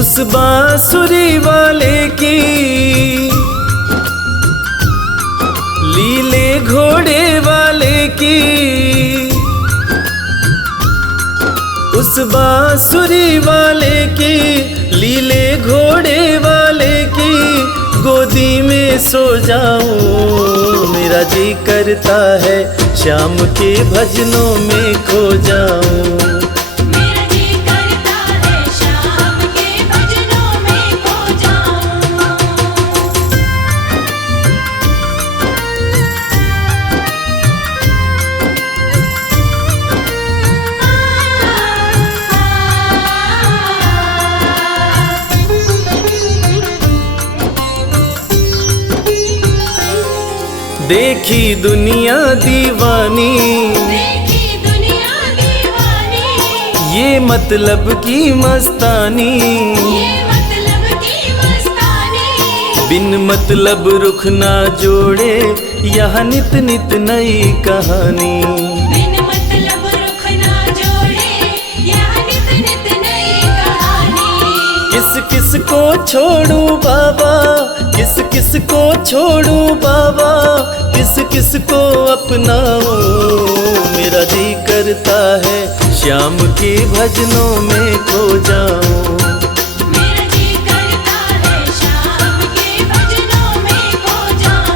उस बांसुरी वाले की लीले घोड़े वाले की, उस बांसुरी वाले की लीले घोड़े वाले की गोदी में सो जाऊं। मेरा जी करता है श्याम के भजनों में खो जाऊं। मेरा जी करता है श्याम के भजनों में खो जाऊं। देखी दुनिया दीवानी, देखी दुनिया दीवानी, ये मतलब की मस्तानी, ये मतलब की मस्तानी। बिन मतलब रुख ना जोड़े यहाँ नित नित नई कहानी। बिन मतलब रुख ना जोड़े यहाँ नित नित नई कहानी। किस किस को छोड़ूं बाबा, किस किस को छोड़ूं बाबा, किस किस को अपनाऊं। मेरा जी करता है श्याम के भजनों में खो जाऊं। मेरा जी करता है श्याम के भजनों में खो जाऊं।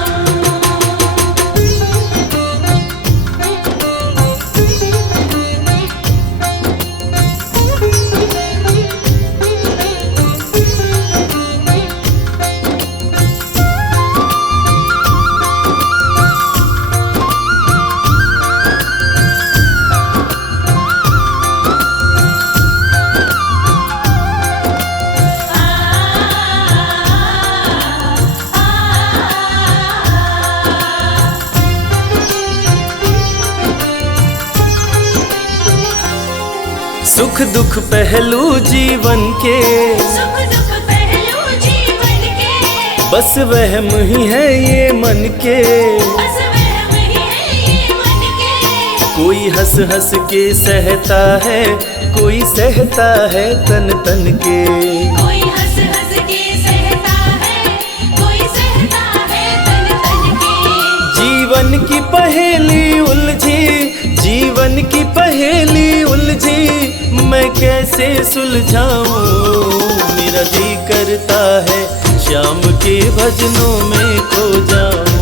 सुख दुख पहलू जीवन के, सुख दुख पहलू जीवन के, बस वहम ही है ये मन के। बस वहम ही है ये मन के। कोई हंस हंस के सहता है, कोई सहता है तन तन के। कोई हंस हंस के सहता है, कोई सहता है तन तन के। जीवन की पहेली उलझी, जीवन की पहेली उलझी, मैं कैसे सुलझाऊं। मेरा जी करता है श्याम के भजनों में खो जाऊं।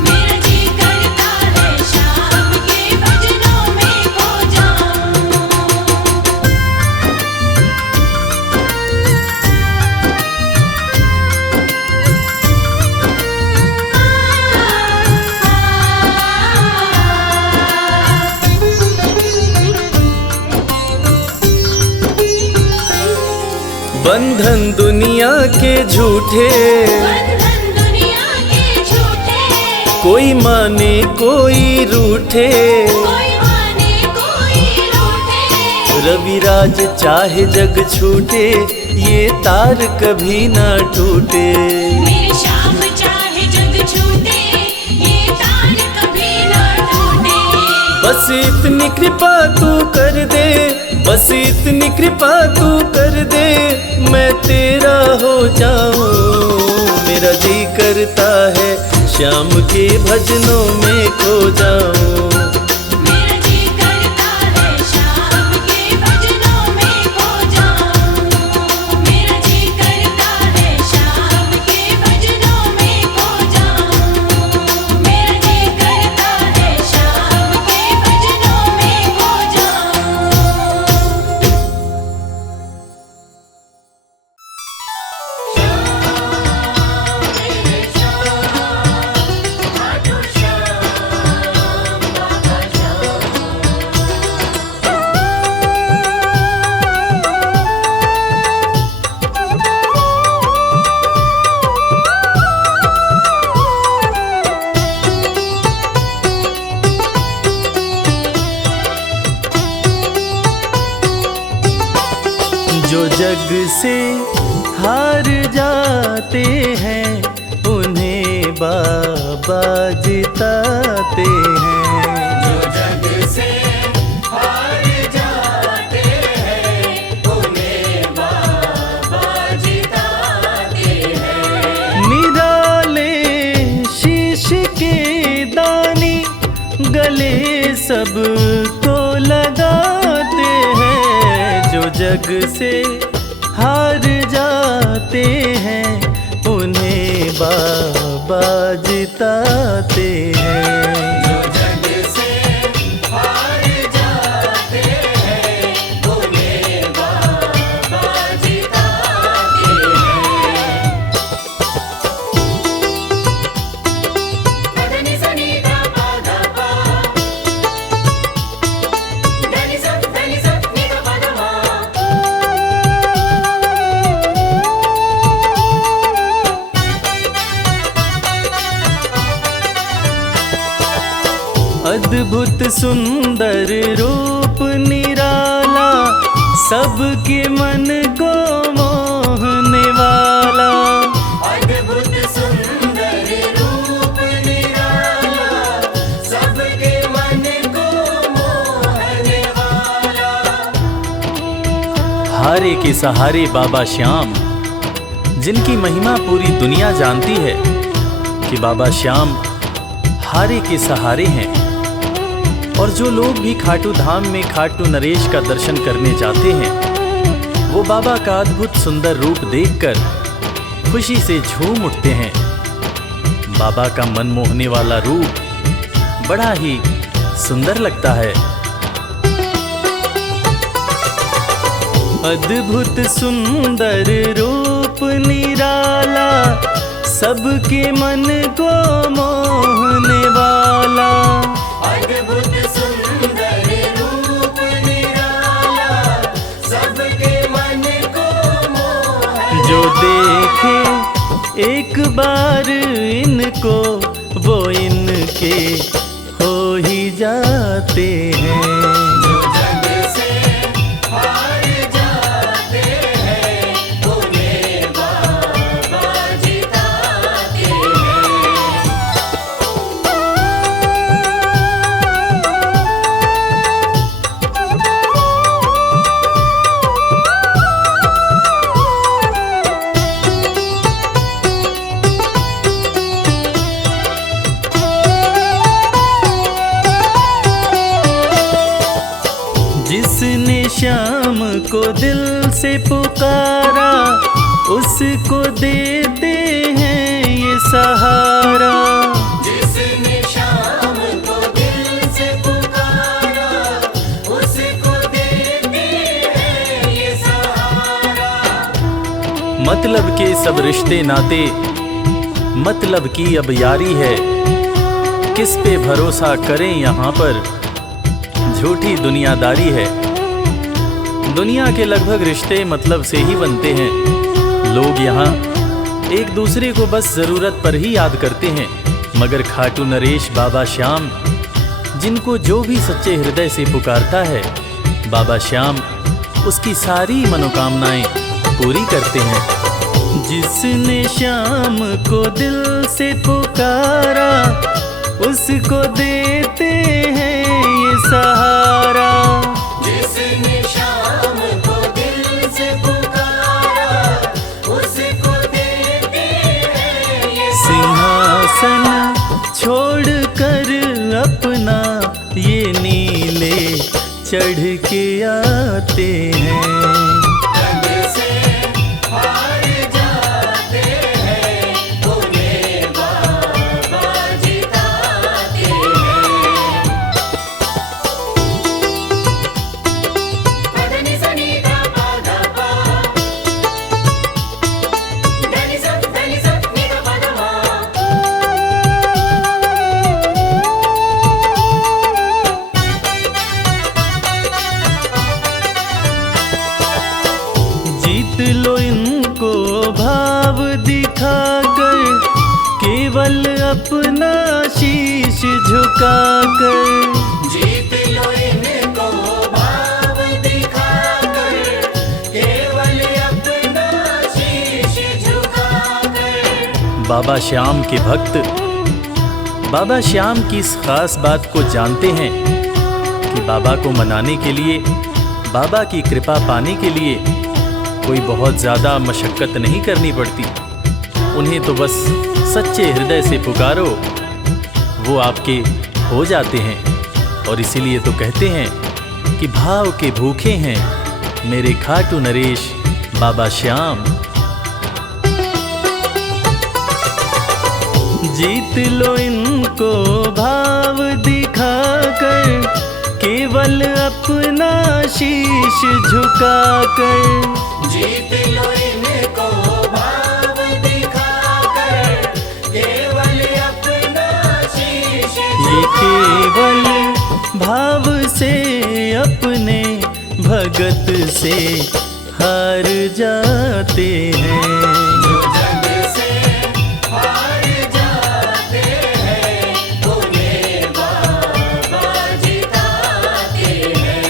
मेरा जी करता है श्याम के भजनों में खो जाऊं। बंधन दुनिया के झूठे, बंधन दुनिया के झूठे, कोई माने कोई रूठे। कोई माने कोई रूठे। रविराज चाहे जग छूटे, ये तार कभी ना टूटे। मेरे श्याम चाहे जग छूटे, ये तार कभी ना टूटे। बस इतनी कृपा तू कर दे, बस इतनी कृपा तू कर दे, मैं तेरा हो जाऊं। मेरा जी करता है श्याम के भजनों में खो जाऊं। मेरा जी करता है श्याम के भजनों में खो जाऊं। मेरा जी करता है श्याम के भजनों में खो जाऊं। मेरा जी करता है श्याम के भजनों में खो जाऊं। जो जग से हार जाते हैं, उन्हें बाबा जिताते हैं। जो जग से हार जाते हैं, उन्हें बाबा जग से हार जाते हैं, उन्हें बाबा जिताते हैं। जो जग से हार जाते हैं, उन्हें बाबा जिताते हैं। पदनि सनि धा पा धा पा, धनि सा नि धा पा धा मा। अद्भुत सुंदर रूप निराला, सबके मन को मोहने वाला। अद्भुत सुंदर रूप निराला, सबके मन को मोहने वाला। हारे के सहारे बाबा श्याम, जिनकी महिमा पूरी दुनिया जानती है कि बाबा श्याम हारे के सहारे हैं। और जो लोग भी खाटू धाम में खाटू नरेश का दर्शन करने जाते हैं, वो बाबा का अद्भुत सुंदर रूप देखकर खुशी से झूम उठते हैं। बाबा का मन मोहने वाला रूप बड़ा ही सुंदर लगता है। अद्भुत सुंदर रूप निराला, सबके मन को मोहने वाला। अद्भुत सुंदर रूप निराला, सबके मन को मोहने। जो देखे एक बार इनको, वो इनके हो ही जाते हैं। जो जग से हार जाते हैं, उन्हें बाबा जिताते हैं। जिसने श्याम को दिल से पुकारा, उसको देते हैं ये सहारा। जिसने शाम को दिल से पुकारा, उसको देते हैं ये सहारा। मतलब के सब रिश्ते नाते, मतलब की अब यारी है। किस पे भरोसा करें यहाँ पर, झूठी दुनियादारी है। दुनिया के लगभग रिश्ते मतलब से ही बनते हैं। लोग यहाँ एक दूसरे को बस जरूरत पर ही याद करते हैं, मगर खाटू नरेश बाबा श्याम, जिनको जो भी सच्चे हृदय से पुकारता है, बाबा श्याम उसकी सारी मनोकामनाएं पूरी करते हैं। जिसने श्याम को दिल से पुकारा, उसको देते हैं ये सहारा। जिसने शाम को दिल से पुकारा, उसको देते हैं ये सिंहासन छोड़कर अपना, ये नीले चढ़ के आते हैं। जग से हार जाते हैं, उन्हें बाबा जिताते हैं। पदनि सनि धा पा धा पा, धनि सा नि धा पा धा मा। जीत लो इनको भाव दिखाकर, केवल अपना शीश झुकाकर। जीत लो इनको भाव दिखाकर, केवल अपना शीश झुकाकर। बाबा श्याम के भक्त बाबा श्याम की इस खास बात को जानते हैं कि बाबा को मनाने के लिए, बाबा की कृपा पाने के लिए कोई बहुत ज़्यादा मशक्क़त नहीं करनी पड़ती। उन्हें तो बस सच्चे हृदय से पुकारो, वो आपके हो जाते हैं। और इसीलिए तो कहते हैं कि भाव के भूखे हैं मेरे खाटू नरेश बाबा श्याम। जीत लो इनको भाव दिखाकर, केवल अपना शीश झुकाकर। जीत लो इनको भाव दिखाकर, केवल अपना शीश ये केवल भाव से अपने भगत से हार जाते हैं। जो जग से हार जाते हैं, उन्हें बाबा जिताते हैं।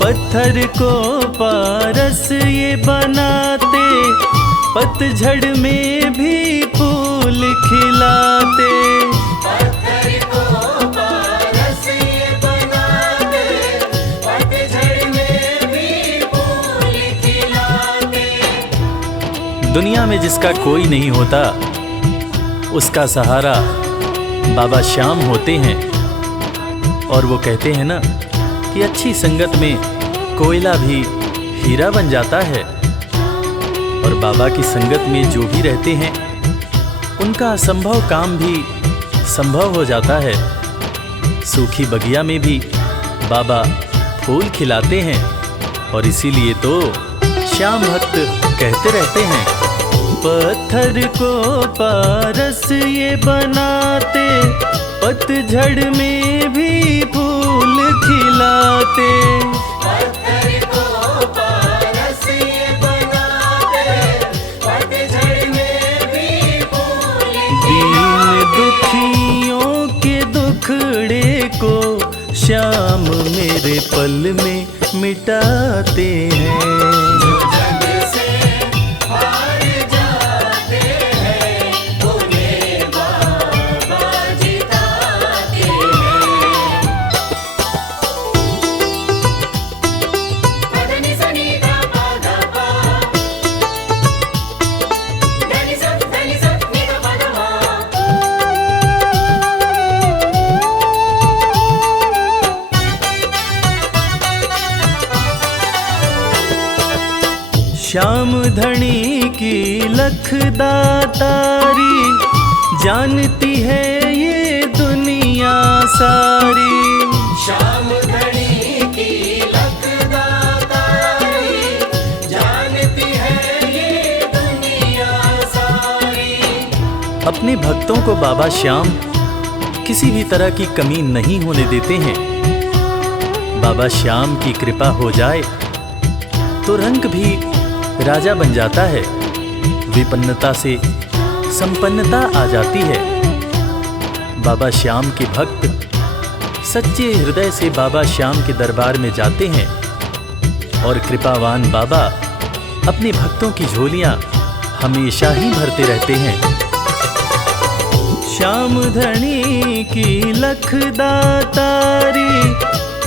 पत्थर को पारस ये बनाते, पतझड़ में भी फूल खिलाते। पत्थर को पारस ये बनाते, पतझड़ में भी फूल खिलाते। दुनिया में जिसका कोई नहीं होता, उसका सहारा बाबा श्याम होते हैं। और वो कहते हैं ना कि अच्छी संगत में कोयला भी हीरा बन जाता है। और बाबा की संगत में जो भी रहते हैं, उनका असंभव काम भी संभव हो जाता है। सूखी बगिया में भी बाबा फूल खिलाते हैं। और इसीलिए तो श्याम भक्त कहते रहते हैं, पत्थर को पारस ये बनाते, पतझड़ में भी फूल खिलाते। पत्थर को पारस ये बनाते, पतझड़ में भी फूल दीन दुखियों के दुखड़े को श्याम मेरे पल में मिटाते हैं। जो जग से हार जाते हैं, उन्हें बाबा जिताते हैं। पदनि सनि धा पा धा पा, धनि सा नि धा पा धा मा। श्याम धनी की लखदातारी, जानती है ये दुनिया सारी। श्याम धनी की लखदातारी, जानती है ये दुनिया सारी। अपने भक्तों को बाबा श्याम किसी भी तरह की कमी नहीं होने देते हैं। बाबा श्याम की कृपा हो जाए तो रंग भी राजा बन जाता है। विपन्नता से संपन्नता आ जाती है। बाबा श्याम के भक्त सच्चे हृदय से बाबा श्याम के दरबार में जाते हैं। और कृपावान बाबा अपने भक्तों की झोलियां हमेशा ही भरते रहते हैं। श्याम धनी की लखदातारी,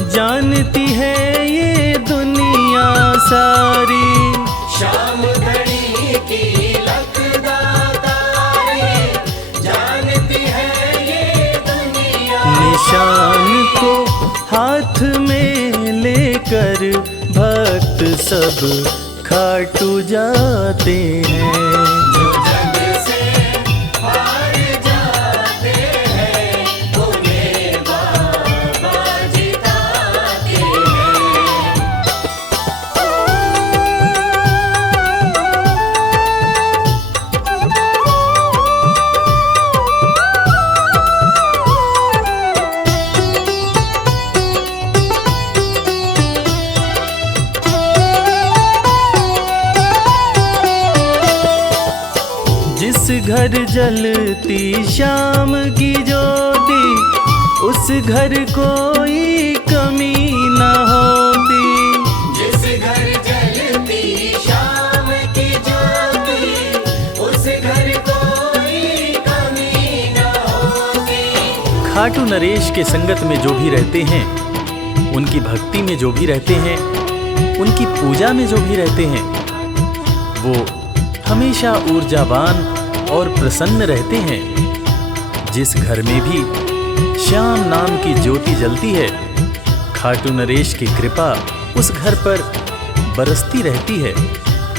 जानती है ये दुनिया सारी। श्याम धनी की लखदातारी, जानती है ये दुनिया। निशान को हाथ में लेकर भक्त सब खाटू जाते हैं। जो जग से हार जाते हैं, उन्हें बाबा जिताते हैं। जिस घर जलती श्याम की ज्योति, उस घर कोई कमी न होती। जिस घर जलती श्याम की ज्योति, उस घर कोई कमी न होती। खाटू नरेश के संगत में जो भी रहते हैं, उनकी भक्ति में जो भी रहते हैं, उनकी पूजा में जो भी रहते हैं, वो हमेशा ऊर्जावान और प्रसन्न रहते हैं। जिस घर में भी श्याम नाम की ज्योति जलती है, खाटू नरेश की कृपा उस घर पर बरसती रहती है।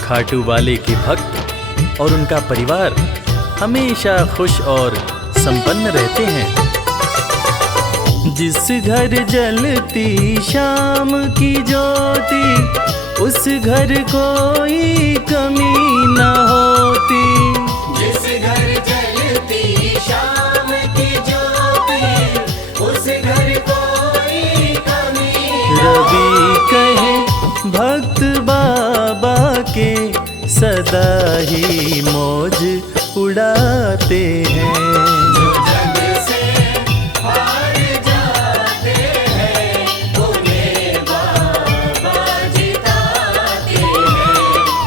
खाटू वाले के भक्त और उनका परिवार हमेशा खुश और संपन्न रहते हैं। जिस घर जलती शाम की ज्योति, उस घर कोई कमी न होती। जिस घर जलती शाम की ज्योति, उस घर कोई कमी रवि कहे भक्त बाबा के, सदा ही मौज उड़ाते हैं। जो जग से हार जाते हैं, उन्हें बाबा जिताते हैं।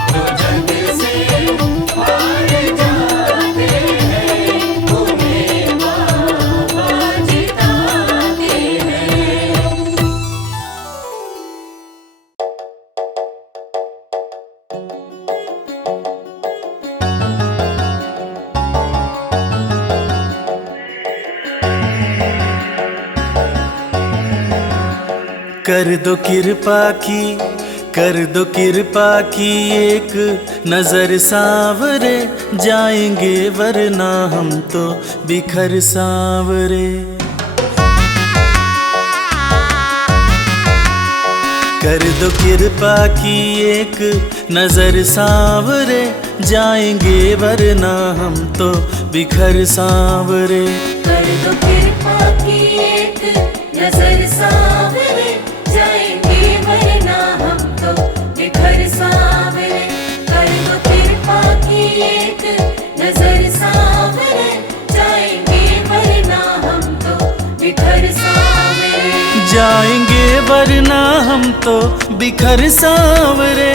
जो जग से हार जाते हैं, उन्हें बाबा जिताते हैं। कर दो कृपा की, कर दो कृपा की, एक नजर सांवरे जाएंगे वरना हम तो बिखर सांवरे। कर दो कृपा की, एक नजर सांवरे जाएंगे वरना हम तो बिखर सांवरे। कर दो कृपा की, एक नजर सांवरे जाएंगे वरना हम तो बिखर सांवरे। कर दो कृपा की, एक नजर सांवरे जाएंगे वरना हम तो बिखर सांवरे। जाएंगे वरना हम तो बिखर सांवरे,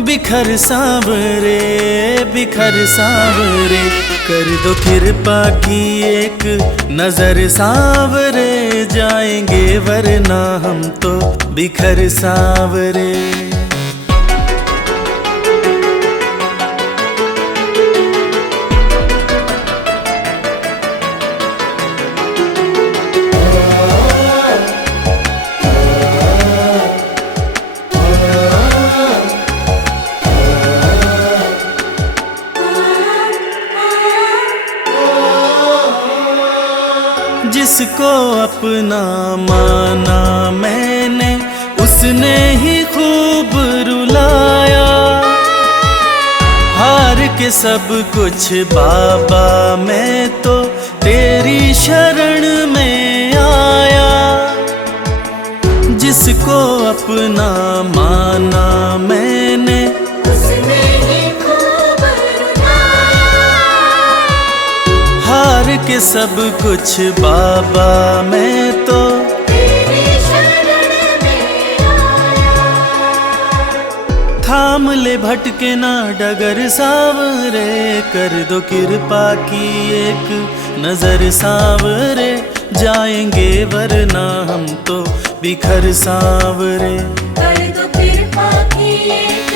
बिखर सांवरे, बिखर सांवरे। कर दो कृपा की, एक नजर सांवरे जाएंगे वरना हम तो बिखर सांवरे। जिसको अपना माना मैंने, उसने ही खूब रुलाया। हार के सब कुछ बाबा मैं तो तेरी शरण में आया। जिसको अपना माना मैंने, उसने ही खूब रुलाया। हार के सब कुछ बाबा मैं तो तेरी शरण में आया। थाम ले भटके ना डगर सांवरे। कर दो कृपा की, एक नजर सांवरे जाएंगे वरना हम तो बिखर सांवरे। कर दो कृपा की, एक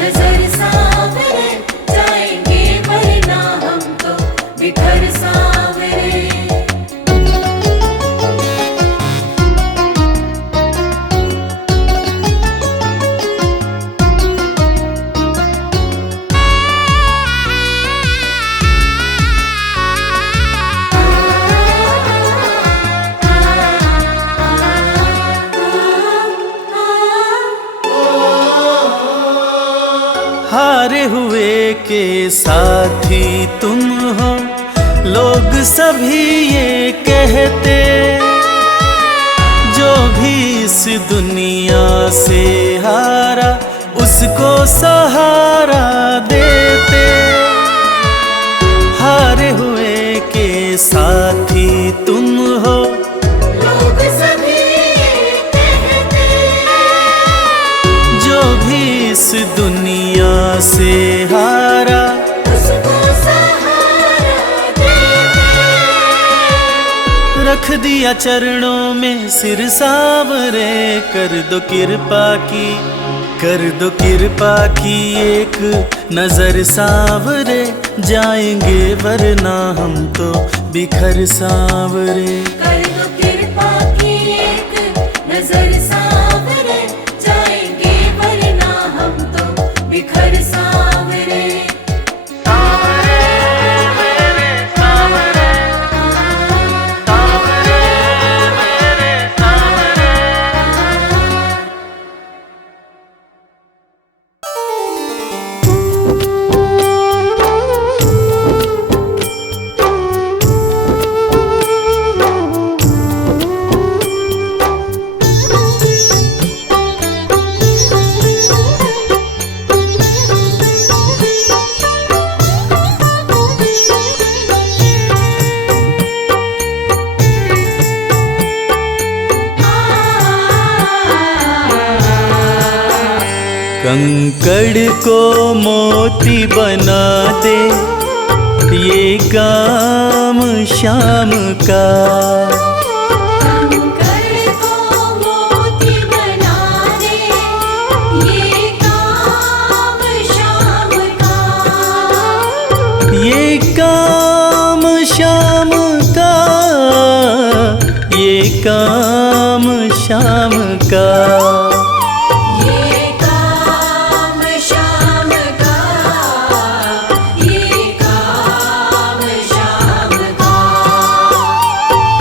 नजर सांवरे जाएंगे वरना हम तो बिखर सांवरे। हारे हुए के साथी तुम हो, लोग सभी ये कहते। जो भी इस दुनिया से हारा, उसको सहारा देते। हारे हुए के साथी तुम हो, लोग सभी ये कहते। जो भी इस दुनिया से हारा, उसको सहारा देते। रख दिया चरणों में सिर सावरे, कर दो कृपा की, कर दो कृपा की एक नजर सावरे, जाएंगे वरना हम तो बिखर सावरे। कर दो कृपा की एक नजर सावरे, जाएंगे वरना हम तो बिखर सावरे। कंकड़ को मोती बना दे, ये काम शाम का। कंकड़ को मोती बना दे, ये काम शाम का। ये काम शाम का, ये काम शाम का।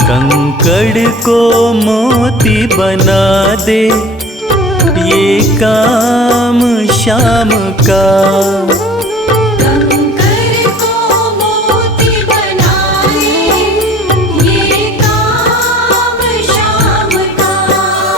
कंकड़ को मोती बना दे, ये काम शाम का। कंकड़ को मोती बना दे, ये काम शाम का।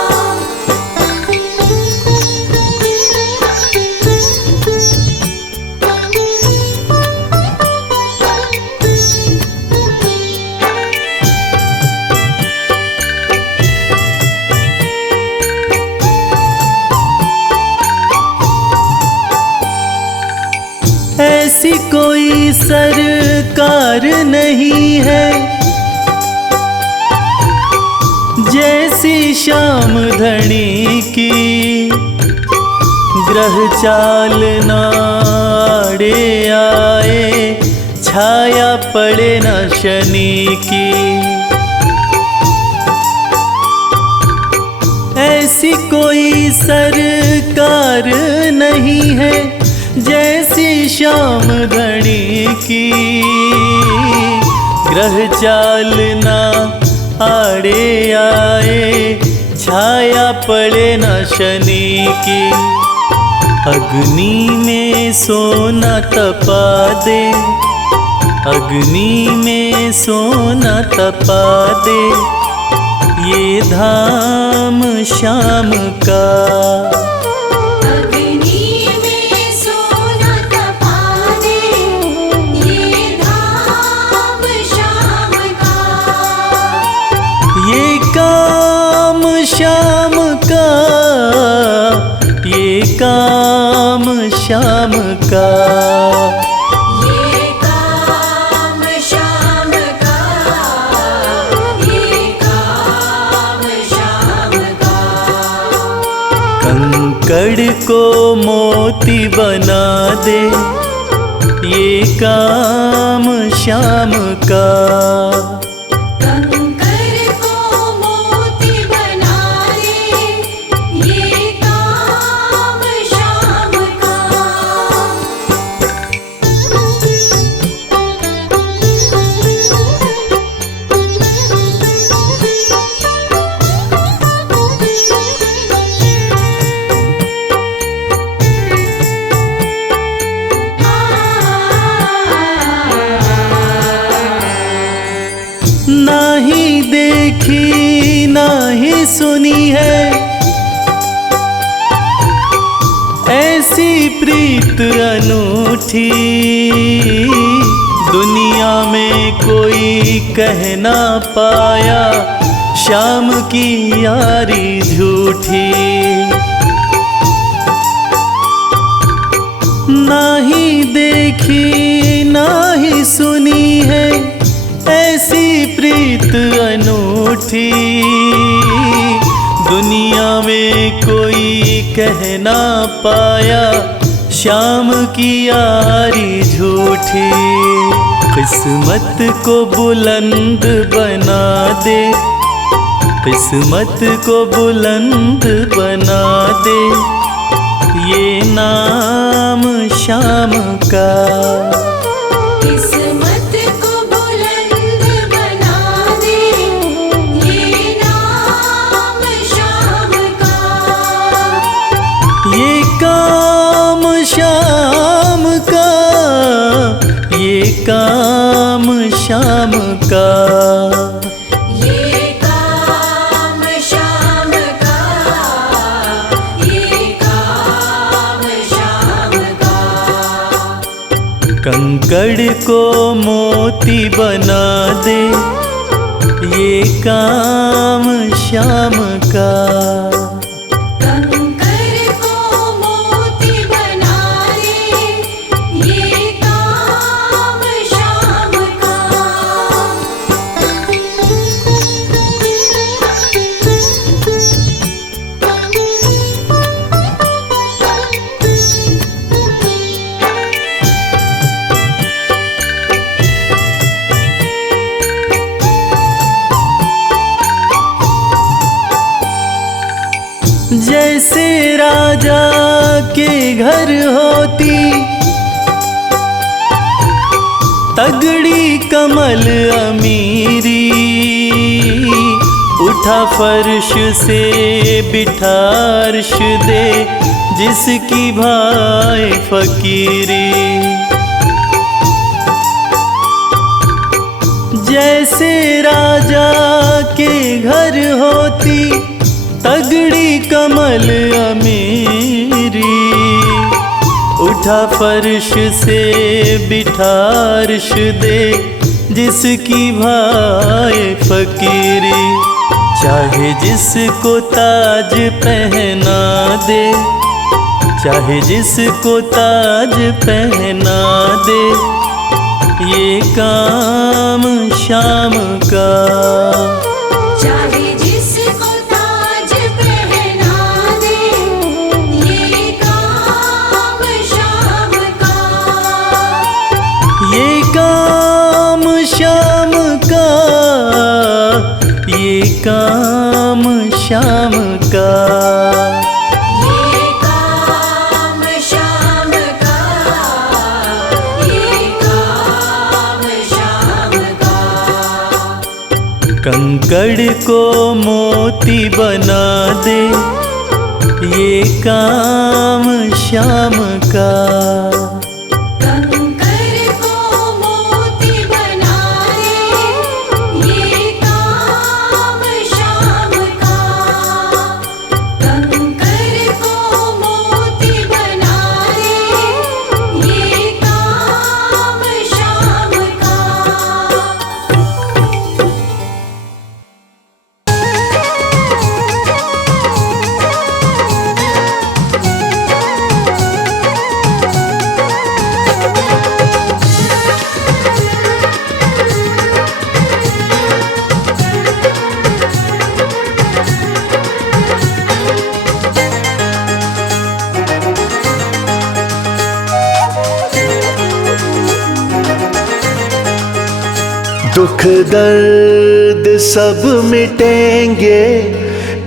ऐसी कोई सरकार नहीं है जैसी श्याम धनी की, ग्रह चाल नाड़े आए, छाया पड़े न शनि की। ऐसी कोई सरकार नहीं है जैसी श्याम धनी की, ग्रह चाल ना आड़े आए, छाया पड़े न शनि की। अग्नि में सोना तपा दे, अग्नि में सोना तपा दे, ये धाम शाम का। ये काम शाम का, ये काम शाम का। ये काम शाम का, ये काम शाम का। कंकड़ को मोती बना दे, ये काम शाम का। नहीं देखी नहीं सुनी है ऐसी प्रीत अनूठी, दुनिया में कोई कह ना पाया शाम की यारी झूठी। नहीं देखी नहीं सुनी है ऐसी प्रीत अनूठी, झूठी, दुनिया में कोई कह ना पाया श्याम की यारी झूठी। किस्मत को बुलंद बना दे, किस्मत को बुलंद बना दे, ये नाम श्याम का। किस्मत को बुलंद बना दे, ये नाम श्याम का। ये काम श्याम का, ये काम श्याम का। ये काम श्याम का, ये काम श्याम का। कंकड़ को मोती बना दे, ये काम श्याम का। कंकर को मोती बना दे, ये काम श्याम का। जैसे राजा के घर होती तगड़ी कमल अमीरी, उठा फर्श से बिठा अर्श दे, जिसकी भाई फकीरी। जैसे राजा के घर होती तगड़ी कमल अमीरी, उठा फर्श से बिठा अर्श दे, जिसकी भाई फकीरी। चाहे जिसको ताज पहना दे, चाहे जिसको ताज पहना दे, ये काम श्याम का। चाहे जिसको ताज पहना दे, ये काम श्याम का। ये काम श्याम का, ये काम श्याम का। ये काम श्याम का, ये काम श्याम का। कंकड़ को मोती बना दे, ये काम श्याम का। कंकर को मोती बना दे, ये काम श्याम का। कंकर को मोती बना दे, ये काम श्याम का। दुख दर्द सब मिटेंगे,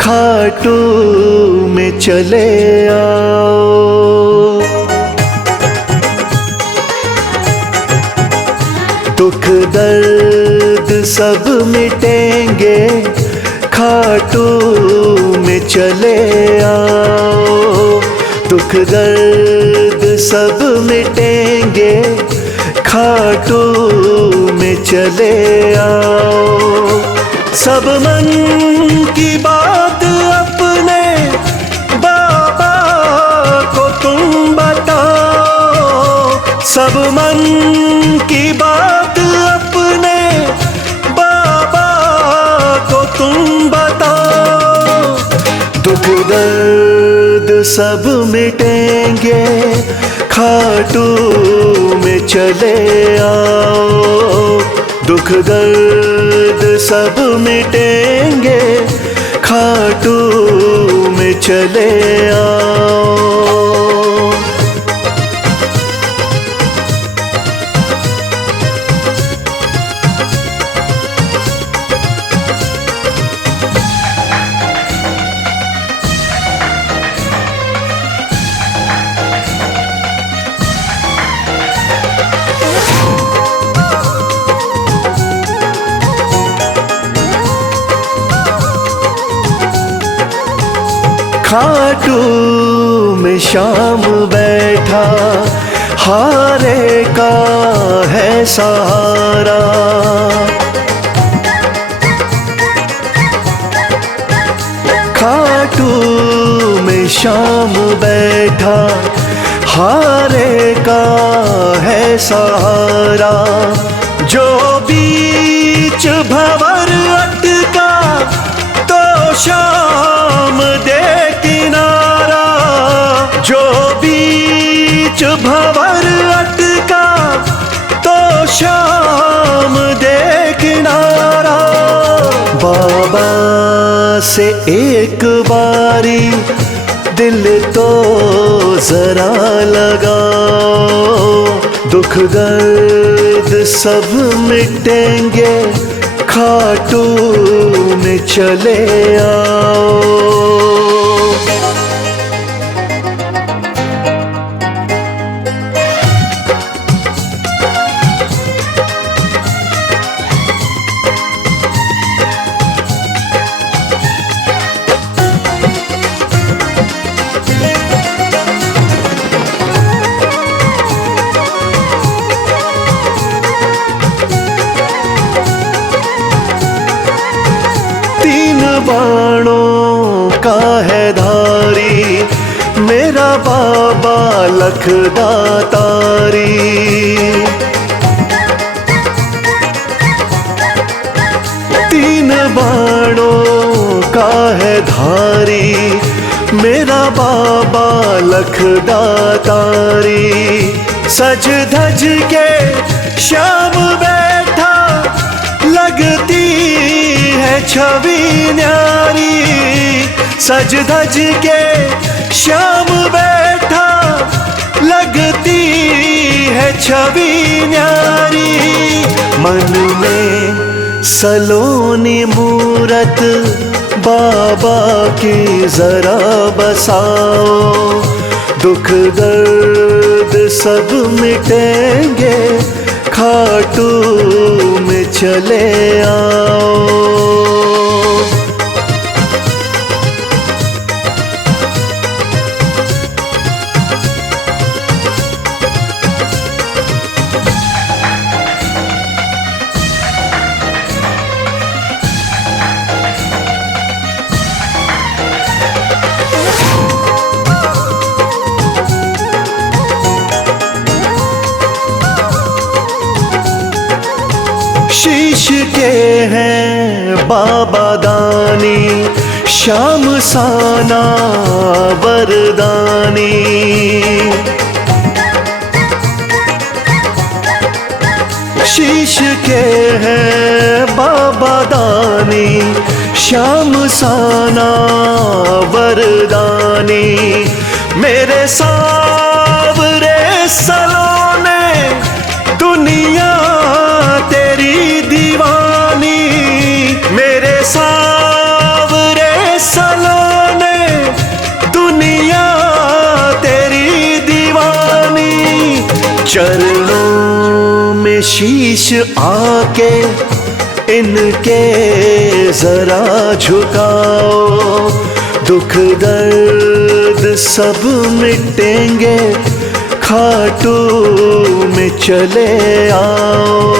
खाटू में चले आओ। दुख दर्द सब मिटेंगे, खाटू में चले आओ। दुख दर्द सब मिटेंगे, खाटू में चले आओ। सब मन की बात अपने बाबा को तुम बताओ। सब मन की बात अपने बाबा को तुम बताओ। दुख दर्द सब मिटेंगे, खाटू में चले आओ। दुख दुख दर्द सब मिटेंगे, खाटू में चले आओ। खाटू में शाम बैठा, हारे का है सहारा। खाटू में शाम बैठा, हारे का है सहारा। जो बीच भंवर अटका, तो शाम दे किनारा। जो बीच भंवर अटका, तो शाम दे किनारा। बाबा से एक बारी दिल तो जरा लगाओ, दुख दर्द सब मिटेंगे, खाटू में चले आओ। बाणों का है धारी, मेरा बाबा लखदातारी। तीन बाणों का है धारी, मेरा बाबा लखदातारी। सज धज के शाम बैठा, लगती है छवि न्यारी। सज धज के शाम बैठा, लगती है छवि न्यारी। मन में सलोनी मूरत बाबा की जरा बसाओ, दुख दर्द सब मिटेंगे, खाटू में चले आओ। शीश के हैं बाबा दानी, श्याम साना वरदानी। शीश के हैं बाबा दानी, श्याम साना वरदानी। मेरे सावरे सलोने, दुनिया तेरी दीवानी। मेरे सावरे सलोने, दुनिया तेरी दीवानी। चरणों में शीश आके इनके जरा झुकाओ, दुख दर्द सब मिटेंगे, खाटू में चले आओ।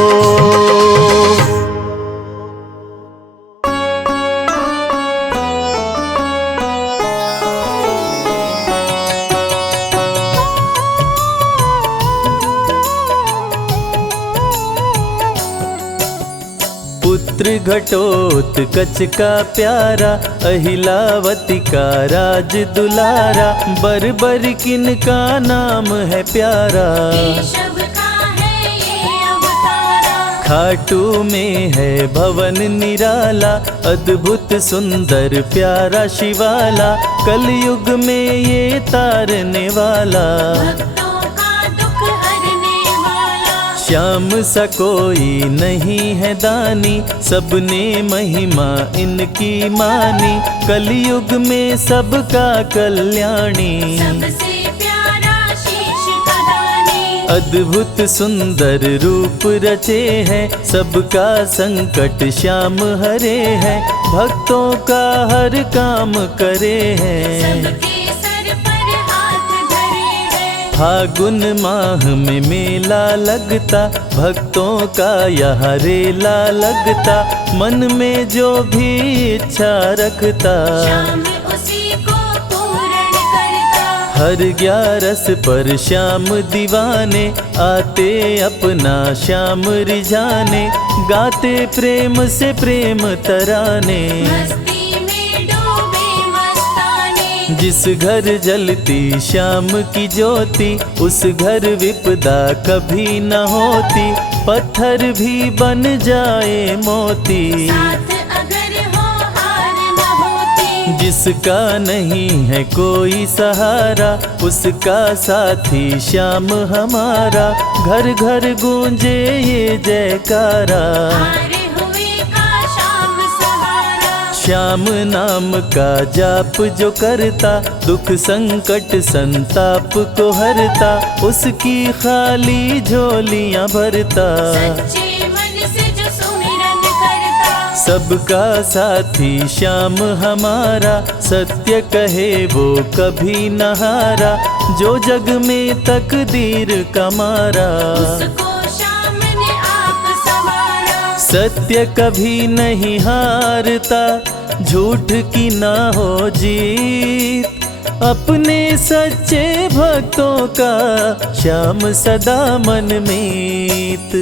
पुत्र घटोत्कच का प्यारा, अहिलावती का राज दुलारा। बर किन का नाम है प्यारा, केशव का है ये अवतारा। खाटू में है भवन निराला, अद्भुत सुंदर प्यारा शिवाला, कलयुग में ये तारने वाला। भक्तों का दुख हरने वाला, श्याम सा कोई नहीं है दानी, सबने महिमा इनकी मानी, कलयुग में सबका कल्याणी। सबसे प्यारा शीश का दानी, अद्भुत सुंदर रूप रचे हैं, सबका संकट श्याम हरे हैं, भक्तों का हर काम करे हैं। सबके सर पर हाथ धरे हैं। फागुन माह में मेला लगता, भक्तों का यहाँ रेला लगता, मन में जो भी इच्छा रखता, श्याम उसी को पूर्ण करता। हर 11 पर श्याम दीवाने, आते अपना श्याम रिझाने, गाते प्रेम से प्रेम तराने। मस्ती में डूबे मस्ताने, जिस घर जलती श्याम की ज्योति, उस घर विपदा कभी न होती, पत्थर भी बन जाए मोती। साथ अगर हो हार न होती, जिसका नहीं है कोई सहारा, उसका साथी श्याम हमारा, घर घर गूंजे ये जयकारा। हारे हुए का श्याम सहारा। श्याम नाम का जाप जो करता, दुख संकट संताप को हरता, उसकी खाली झोलियां भरता। सच्चे मन से जो सुमिरन करता, सबका साथी श्याम हमारा, सत्य कहे वो कभी न हारा, जो जग में तकदीर का मारा। उसको श्याम ने आप संवारा। सत्य कभी नहीं हारता, झूठ की ना हो जीत, अपने सच्चे भक्तों का श्याम सदा मन मीत।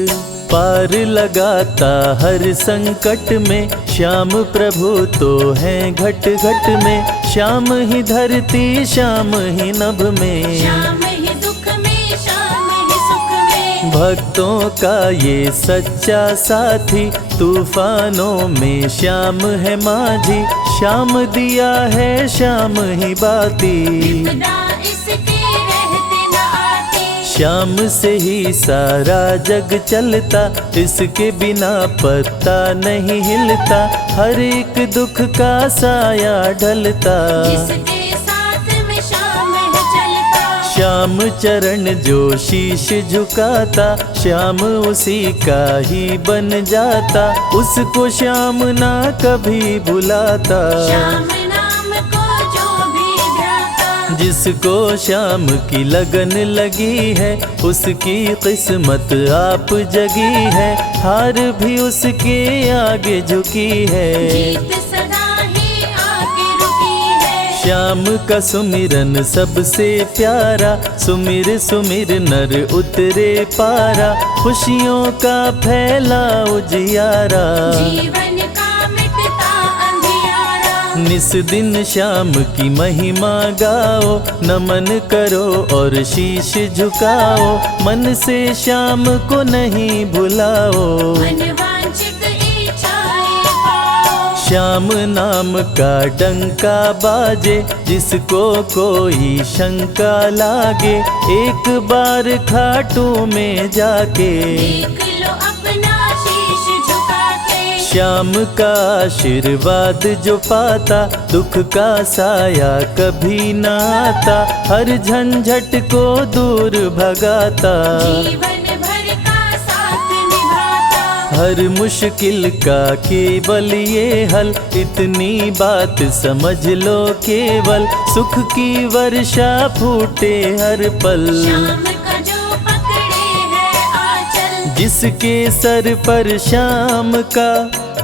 पार लगाता हर संकट में, श्याम प्रभु तो हैं घट घट में, श्याम ही धरती श्याम ही नभ में, श्याम ही दुख में श्याम ही सुख में। भक्तों का ये सच्चा साथी, तूफानों में श्याम है माझी, श्याम दिया है श्याम ही बाती। विपदा इसके रहते न आती, श्याम से ही सारा जग चलता, इसके बिना पत्ता नहीं हिलता, हर एक दुख का साया ढलता। जिसके साथ में श्याम है चलता, श्याम चरण जो शीश झुकाता, श्याम उसी का ही बन जाता, उसको श्याम ना कभी भुलाता। श्याम नाम को जो भी ध्याता, जिसको श्याम की लगन लगी है, उसकी किस्मत आप जगी है, हार भी उसके आगे झुकी है। जीत सदा ही आके रुकी है। श्याम का सुमिरन सबसे प्यारा, सुमिर सुमिर नर उतरे पारा, खुशियों का फैला उजियारा। जीवन का मिटता अंधियारा, निस दिन श्याम की महिमा गाओ, नमन करो और शीश झुकाओ, मन से श्याम को नहीं भुलाओ। मनवांछित इच्छाएं पाओ, श्याम नाम का डंका बाजे, जिसको कोई शंका लागे, एक बार खाटू में जाके, देख लो अपना शीश झुका के। श्याम का आशीर्वाद जो पाता, दुख का साया कभी न आता, हर झंझट को दूर भगाता, जीवन भर का साथ निभाता। हर मुश्किल का केवल ये हल, इतनी बात समझ लो केवल, सुख की वर्षा फूटे हर पल। श्याम का जो पकड़े है आंचल, जिसके सर पर श्याम का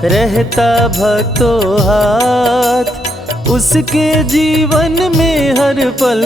रहता भक्तों हाथ, उसके जीवन में हर पल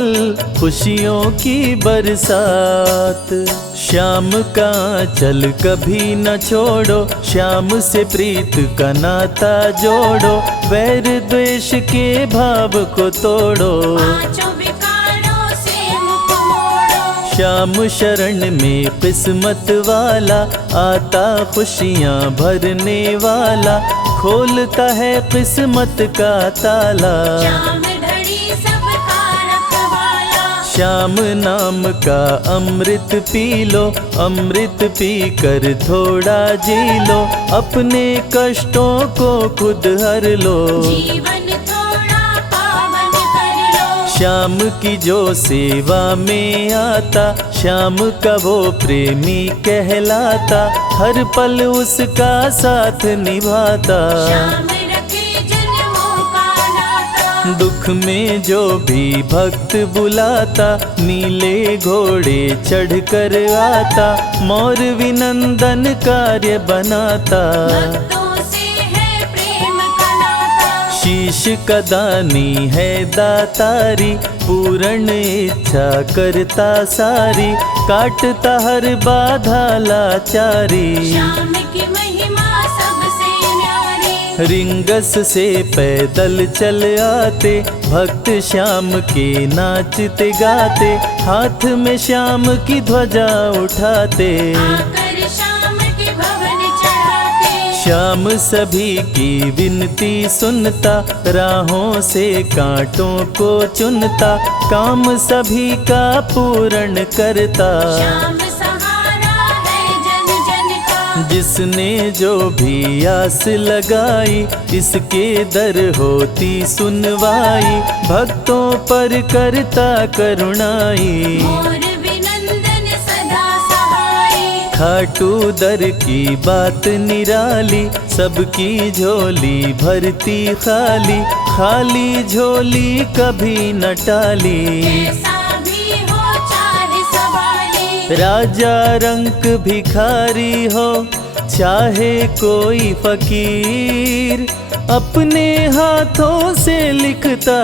खुशियों की बरसात। श्याम का आंचल कभी न छोड़ो, श्याम से प्रीत का नाता जोड़ो, वैर द्वेष के भाव को तोड़ो। पांचों विकारों से मुख मोड़ो, श्याम शरण में किस्मत वाला आता खुशियाँ भरने वाला, खोलता है किस्मत का ताला। श्याम धड़ी सबका रखवाला, श्याम नाम का अमृत पी लो, अमृत पी कर थोड़ा जी लो, अपने कष्टों को खुद हर लो। जीवन थोड़ा पावन कर लो। श्याम की जो सेवा में आता, श्याम का वो प्रेमी कहलाता, हर पल उसका साथ निभाता। श्याम रखे जन्मों का नाता, दुख में जो भी भक्त बुलाता, नीले घोड़े चढ़ कर आता, मोर विनंदन कार्य बनाता। भक्तों से है प्रेम का नाता, शीश का दानी है दातारी, पूर्ण इच्छा करता सारी, काटता हर बाधा लाचारी। श्याम की महिमा सबसे न्यारी, रिंगस से पैदल चल आते, भक्त श्याम के नाचते गाते, हाथ में श्याम की ध्वजा उठाते। आकर श्याम के भवन चढ़ाते। श्याम सभी की विनती सुनता, राहों से कांटों को चुनता, काम सभी का पूर्ण करता। श्याम सहारा है जन जन का, जिसने जो भी आस लगाई, इसके दर होती सुनवाई, भक्तों पर करता करुणाई। मोर विनंदन सदा सहाई, खाटू दर की बात निराली, सबकी झोली भरती खाली, खाली झोली कभी न टाली। कैसा भी हो चाहे सवाली, राजा रंक भिखारी हो चाहे कोई फकीर, अपने हाथों से लिखता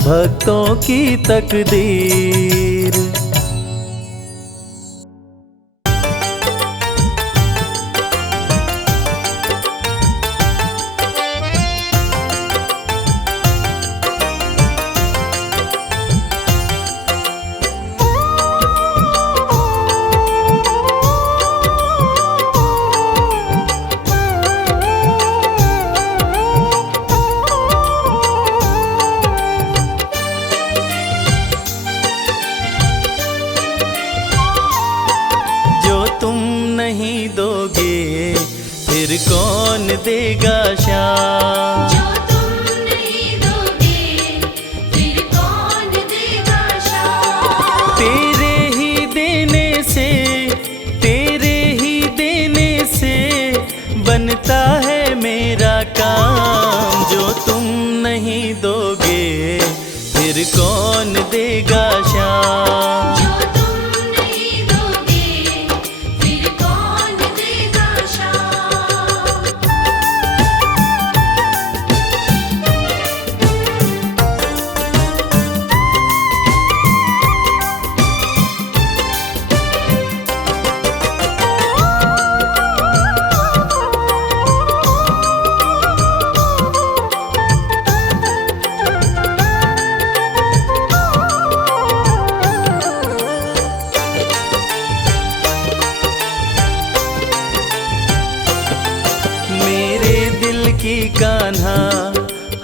भक्तों की तकदीर। फिर कौन देगा श्याम? जो तुम नहीं दोगे फिर कौन देगा श्याम? तेरे ही देने से, तेरे ही देने से बनता है मेरा काम। जो तुम नहीं दोगे फिर कौन देगा श्याम? जो तुम नहीं दोगे फिर कौन देगा श्याम? मेरे दिल की कान्हा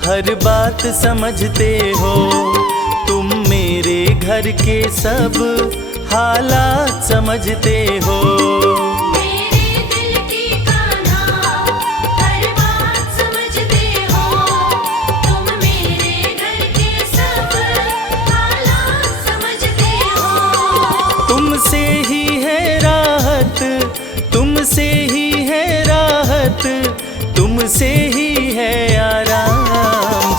हर बात समझते हो, तुम मेरे घर के सब हालात समझते हो। मेरे दिल की कान्हा हर बात समझते हो, तुम मेरे घर के सब हालात समझते हो। तुमसे ही है राहत, तुमसे ही है राहत, तुमसे ही है आराम।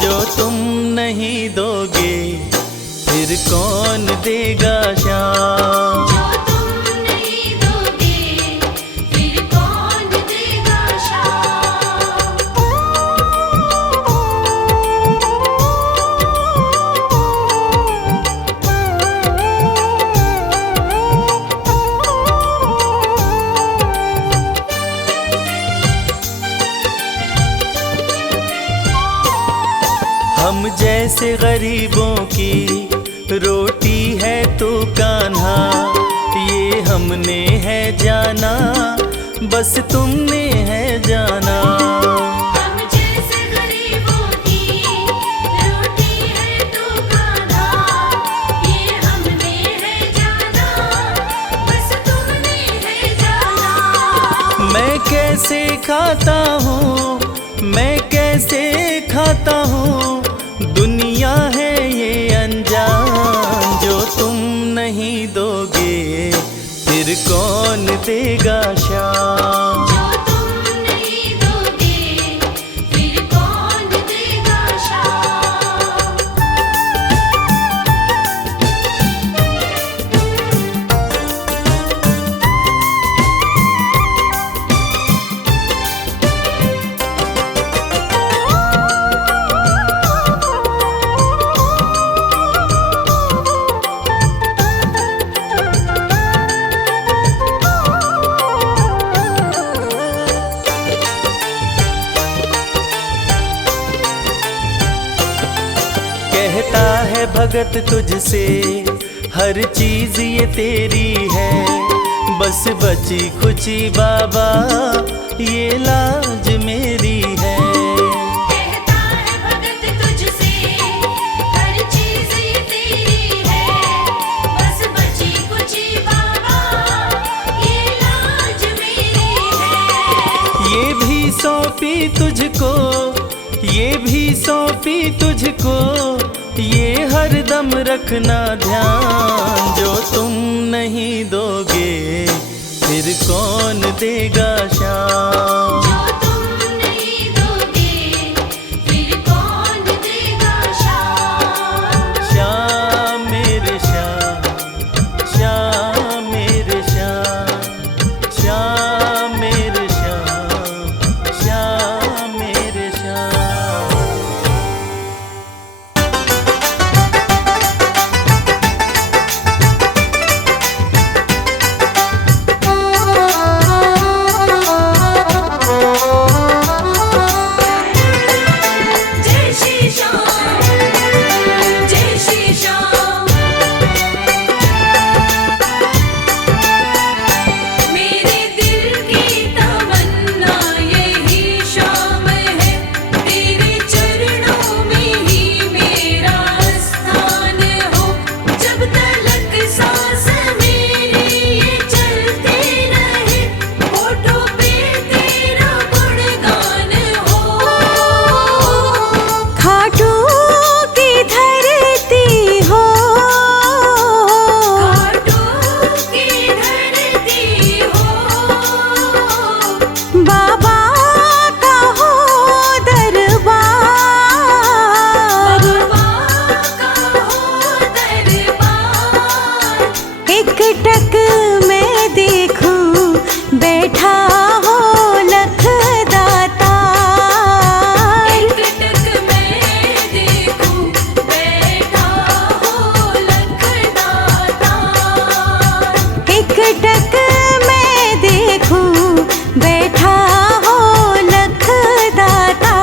जो तुम नहीं दोगे फिर कौन देगा श्याम? जो तुम नहीं दोगे फिर कौन देगा श्याम? हम जैसे गरीबों की रोटी है तू कान्हा, ये हमने है जाना, बस तुमने है जाना। हम जैसे गरीबों की रोटी है तू कान्हा, ये हमने है जाना, बस तुमने है जाना। मैं कैसे खाता हूँ, मैं कैसे खाता हूँ, दुनिया है ये अनजान। जो तुम नहीं दोगे फिर कौन देगा शाम। जो तुम नहीं दोगे फिर कौन देगा शाम। कहता है भगत तुझसे हर चीज ये तेरी है, बस बची खुची बाबा ये लाज मेरी है। कहता है भगत तुझसे हर चीज ये तेरी है, बस बची कुची बाबा ये लाज मेरी है। ये भी सौंपी तुझको, ये भी सौंपी तुझको, ये हरदम रखना ध्यान। जो तुम नहीं दोगे फिर कौन देगा शाम। जो तुम नहीं दोगे फिर कौन देगा शाम। श्याम मेरे श्याम, श्याम मेरे श्याम, श्याम मेरे श्याम, श्याम मेरे श्याम। जय श्री श्याम, जय श्री श्याम। मेरे दिल की तमन्ना यही शाम है, तेरे चरणों में ही मेरा स्थान हो। जब तलक सांस मेरी ये चलते रहे, होठों पे तेरा गुणगान हो। खाटू की धरती हो, घाटों की धरती हो, बाबा का हो दरबार। बाबा का हो दरबार। एक टक मैं देखूं बैठा हो लखदाता। एक टक मैं देखूं बैठा हो लखदाता। एक टक मैं देखूं बैठा हो लखदाता।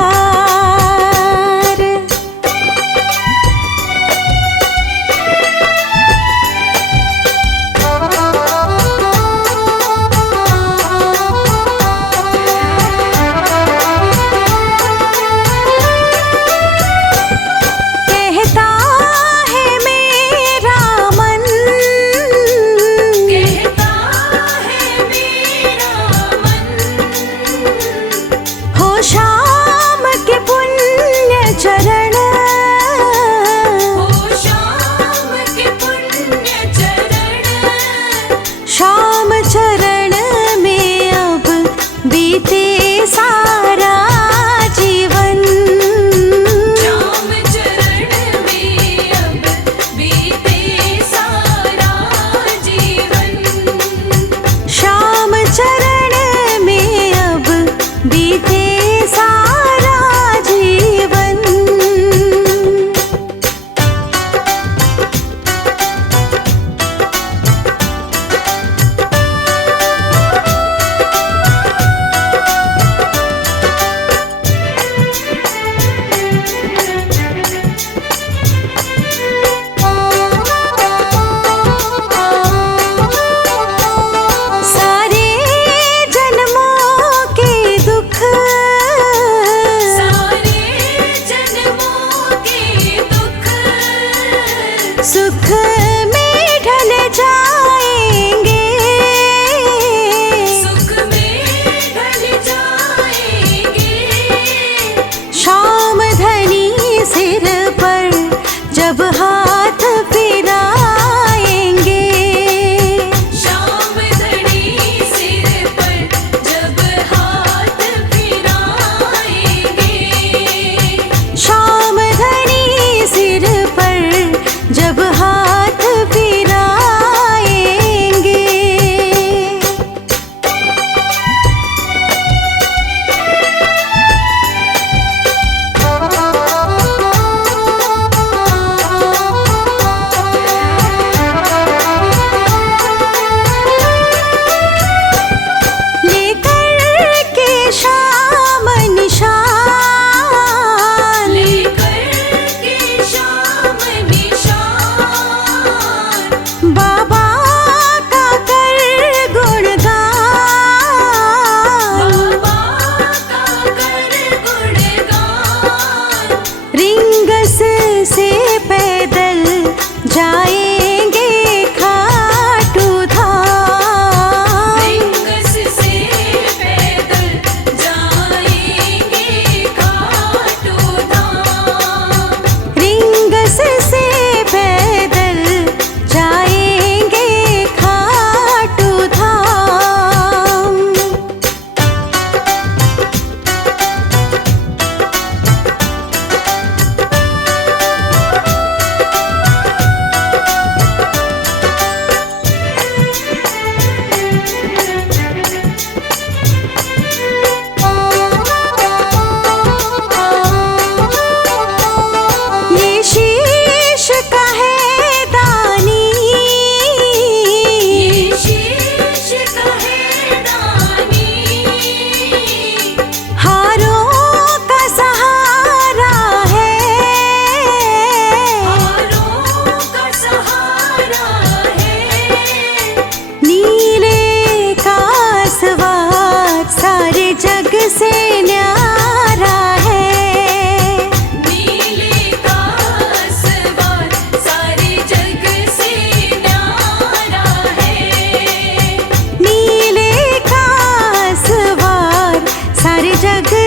कहता है मेरा मन, कहता है मेरा मन, हो शाम के पुण्य चरण। हो शाम के पुण्य चरण। शाम चरण में अब बीते सारा जीवन। श्याम चरण में अब बीते सारा जीवन। शाम चरण में अब बीते सारा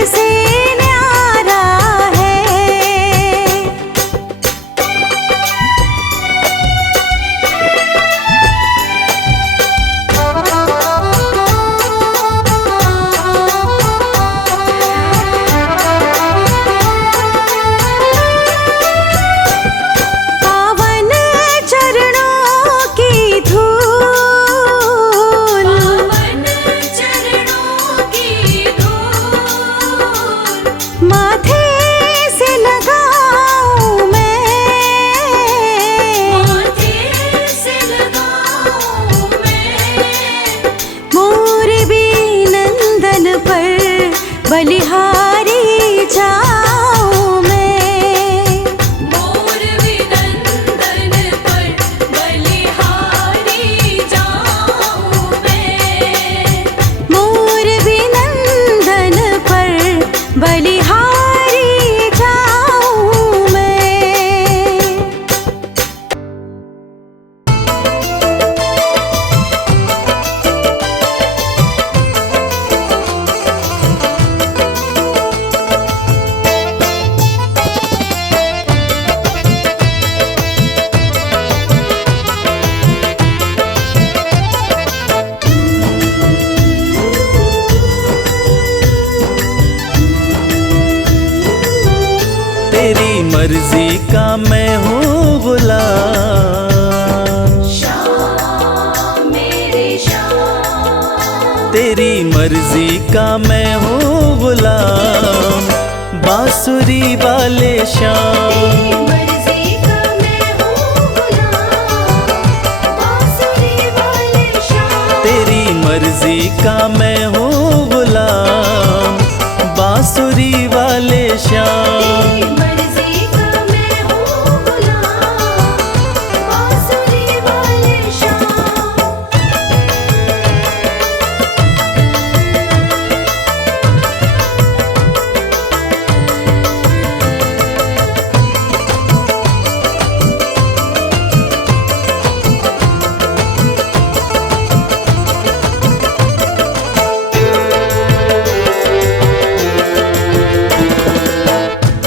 से न्यारा है। पावन चरणों की धूल, पावन चरणों की धूल माथे से लगाऊं मैं, माथे से लगाऊं मैं। मोर भी नंदन पर बलिहारी जाऊं मैं। मोर विनंदन पर बलिहारी जाऊं मैं। मोर भी नंदन पर बलिहारी जाऊं मैं। तेरी मर्जी का मैं हूँ गुलाम, श्याम मेरे श्याम, तेरी मर्जी का मैं हूँ गुलाम, बांसुरी वाले श्याम। मर्जी का मैं हूँ गुलाम, बांसुरी वाले श्याम। तेरी मर्जी का मैं हूँ गुलाम, बांसुरी वाले श्याम। मर्जी का मैं हूँ गुलाम, बांसुरी वाले श्याम।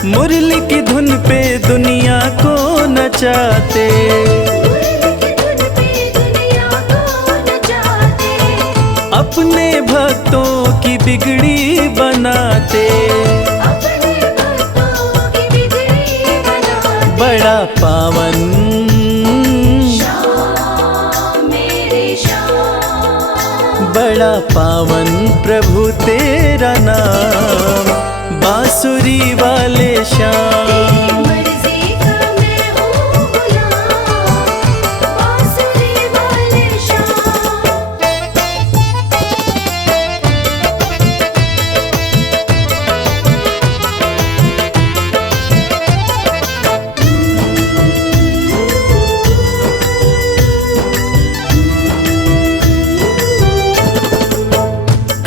मुरली की धुन पे दुनिया को नचाते, धुन पे दुनिया को नचाते, अपने भक्तों की बिगड़ी बनाते। अपने भक्तों की बिगड़ी बनाते। बड़ा पावन, श्याम मेरे श्याम, बड़ा पावन प्रभु तेरा नाम, बांसुरी वाले श्याम। मर्जी का मैं हूँ गुलाम, बांसुरी वाले श्याम।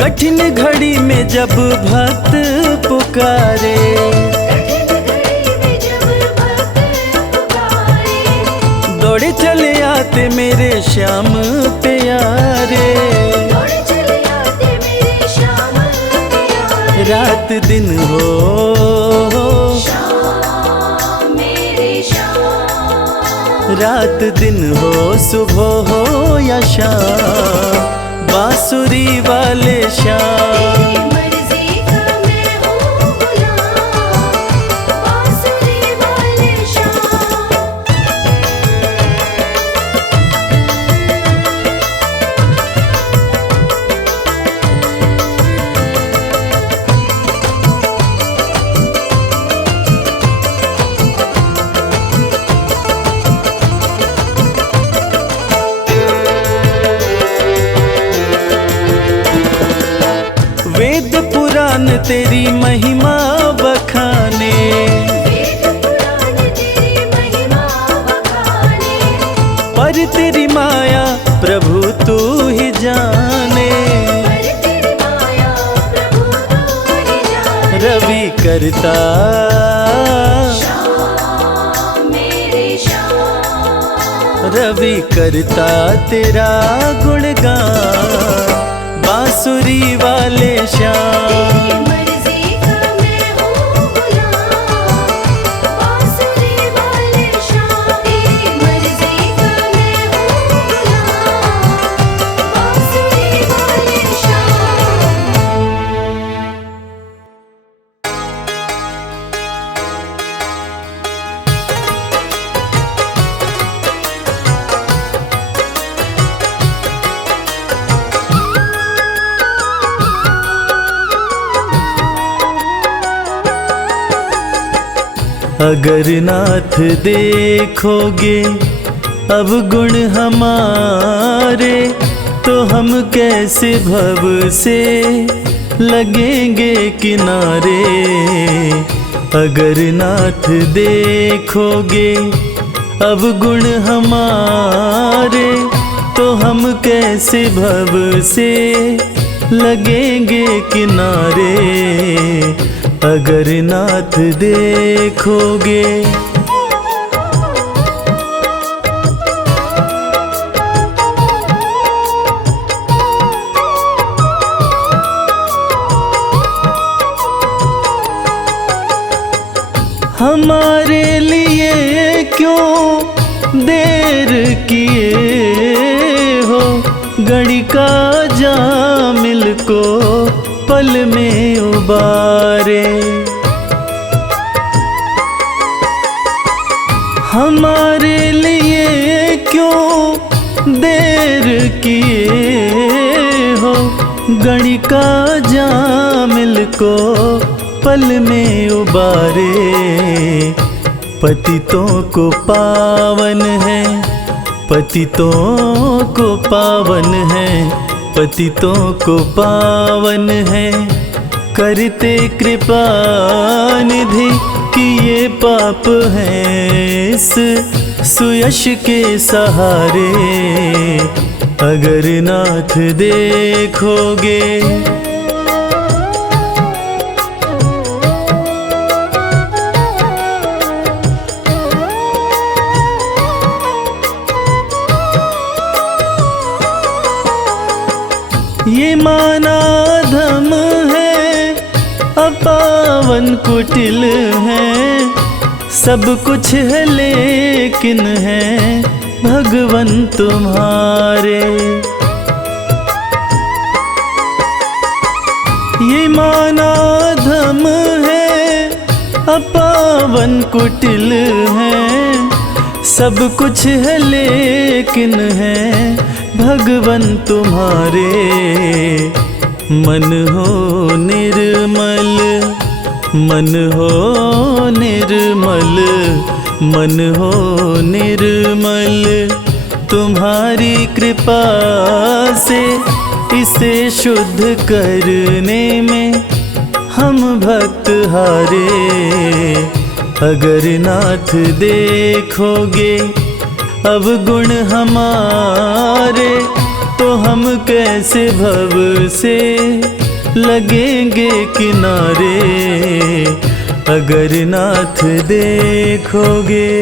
कठिन घड़ी में जब भक्त पुकारे, कठिन घड़ी में जब भक्त पुकारे, दौड़े चले आते मेरे श्याम प्यारे। दौड़ चले आते मेरे श्याम प्यारे। रात दिन हो, श्याम मेरे श्याम, रात दिन हो, सुबह हो या शाम, बांसुरी वाले श्याम। मर्जी का मैं हूँ गुलाम, बांसुरी वाले श्याम। वेद पुराण तेरी महिमा बखाने, वेद पुराण तेरी महिमा बखाने, पर तेरी माया प्रभु तू ही जाने। पर तेरी माया प्रभु तू ही जाने। रवि करता, श्याम मेरे श्याम, रवि करता तेरा गुणगान, बांसुरी वाले श्याम। मर्जी अगर नाथ देखोगे अब गुण हमारे, तो हम कैसे भव से लगेंगे किनारे। अगर नाथ देखोगे अब गुण हमारे, तो हम कैसे भव से लगेंगे किनारे। अगर नाथ देखोगे। हमारे लिए क्यों देर किए हो, गणिका जामिल को पल में उबारे। हमारे लिए क्यों देर किए हो, गणिका जामिल को पल में उबारे। पतितों को पावन है, पतितों को पावन है, पतितों को पावन है, करते कृपा निधि कि ये पाप हैं इस सुयश के सहारे। अगर नाथ देखोगे। ये माना धम है, अपावन कुटिल है, सब कुछ है लेकिन है भगवन तुम्हारे। ये माना धम है, अपावन कुटिल है, सब कुछ है लेकिन है भगवन तुम्हारे। मन हो निर्मल, मन हो निर्मल, मन हो निर्मल, तुम्हारी कृपा से इसे शुद्ध करने में हम भक्त हारे। अगर नाथ देखोगे अब गुण हमारे, तो हम कैसे भव से लगेंगे किनारे। अगर नाथ देखोगे।